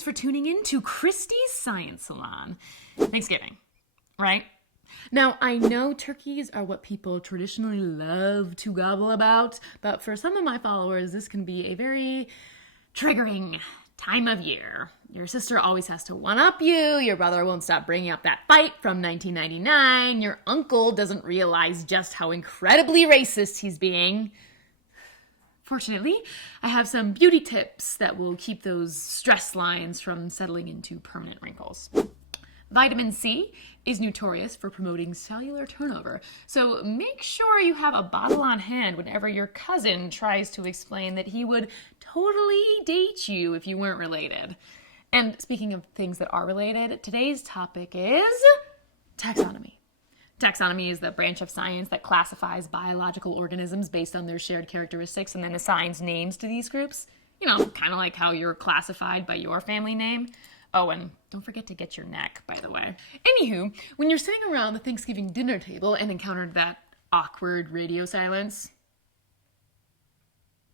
thanks for tuning in to Christy's Science Salon. Thanksgiving, right? Now, I know turkeys are what people traditionally love to gobble about, but for some of my followers, this can be a very triggering time of year. Your sister always has to one-up you, your brother won't stop bringing up that fight from 1999, your uncle doesn't realize just how incredibly racist he's being. Fortunately, I have some beauty tips that will keep those stress lines from settling into permanent wrinkles. Vitamin C is notorious for promoting cellular turnover, so make sure you have a bottle on hand whenever your cousin tries to explain that he would totally date you if you weren't related. And speaking of things that are related, today's topic is taxonomy. Taxonomy is the branch of science that classifies biological organisms based on their shared characteristics and then assigns names to these groups. You know, kind of like how you're classified by your family name. Oh, and don't forget to get your neck, by the way. Anywho, when you're sitting around the Thanksgiving dinner table and encountered that awkward radio silence,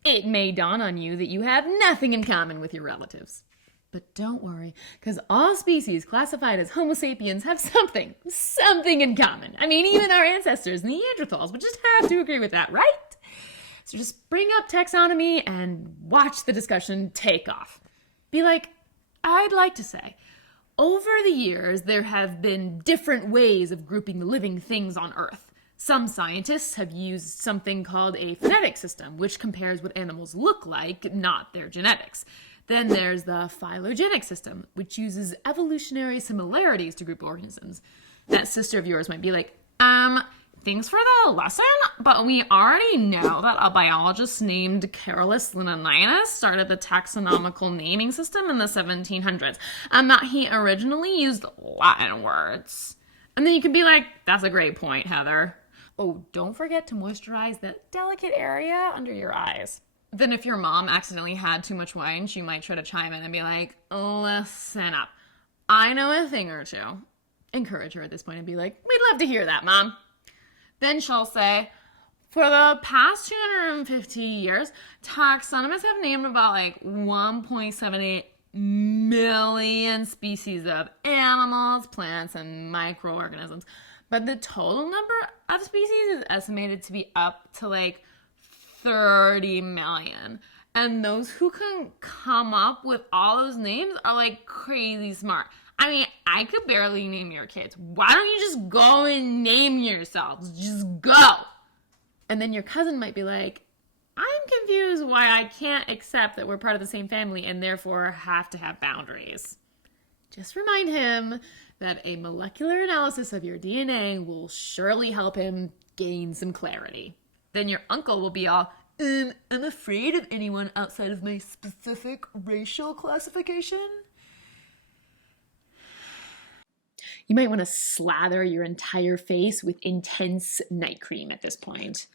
it may dawn on you that you have nothing in common with your relatives. But don't worry, because all species classified as Homo sapiens have something in common. I mean, even our ancestors, Neanderthals, would just have to agree with that, right? So just bring up taxonomy and watch the discussion take off. Be like, I'd like to say, over the years, there have been different ways of grouping living things on Earth. Some scientists have used something called a phonetic system, which compares what animals look like, not their genetics. Then there's the phylogenetic system, which uses evolutionary similarities to group organisms. That sister of yours might be like, thanks for the lesson, but we already know that a biologist named Carolus Linnaeus started the taxonomical naming system in the 1700s, and that he originally used Latin words. And then you can be like, that's a great point, Heather. Oh, don't forget to moisturize that delicate area under your eyes. Then if your mom accidentally had too much wine, she might try to chime in and be like, listen up, I know a thing or two. Encourage her at this point and be like, we'd love to hear that, Mom. Then she'll say, for the past 250 years, taxonomists have named about 1.78 million species of animals, plants, and microorganisms. But the total number of species is estimated to be up to 30 million. And those who can come up with all those names are crazy smart. I mean, I could barely name your kids. Why don't you just go and name yourselves? Just go. And then your cousin might be like, I'm confused why I can't accept that we're part of the same family and therefore have to have boundaries. Just remind him that a molecular analysis of your DNA will surely help him gain some clarity. Then your uncle will be all, I'm afraid of anyone outside of my specific racial classification. You might want to slather your entire face with intense night cream at this point.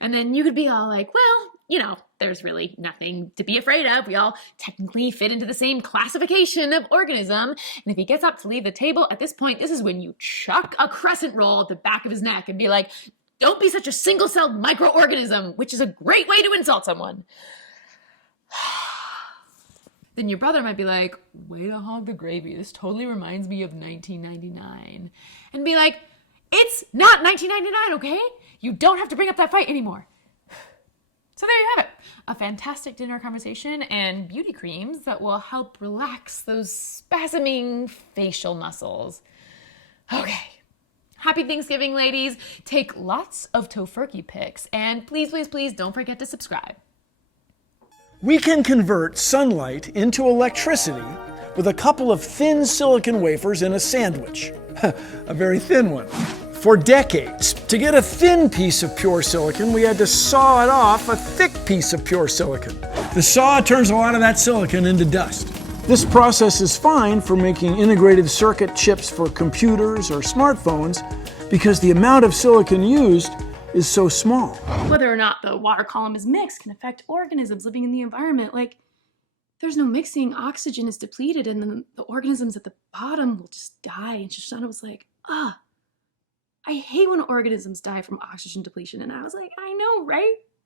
And then you could be all like, well, there's really nothing to be afraid of. We all technically fit into the same classification of organism. And if he gets up to leave the table at this point, this is when you chuck a crescent roll at the back of his neck and be like, don't be such a single-celled microorganism, which is a great way to insult someone. Then your brother might be like, way to hog the gravy. This totally reminds me of 1999. And be like, it's not 1999, okay? You don't have to bring up that fight anymore. So there you have it. A fantastic dinner conversation and beauty creams that will help relax those spasming facial muscles. Okay. Happy Thanksgiving, ladies. Take lots of tofurkey pics. And please, please, please don't forget to subscribe. We can convert sunlight into electricity with a couple of thin silicon wafers in a sandwich. A very thin one. For decades, to get a thin piece of pure silicon, we had to saw it off a thick piece of pure silicon. The saw turns a lot of that silicon into dust. This process is fine for making integrated circuit chips for computers or smartphones because the amount of silicon used is so small. Whether or not the water column is mixed can affect organisms living in the environment. There's no mixing, oxygen is depleted, and then the organisms at the bottom will just die. And Shoshana was like, I hate when organisms die from oxygen depletion. And I was like, I know, right?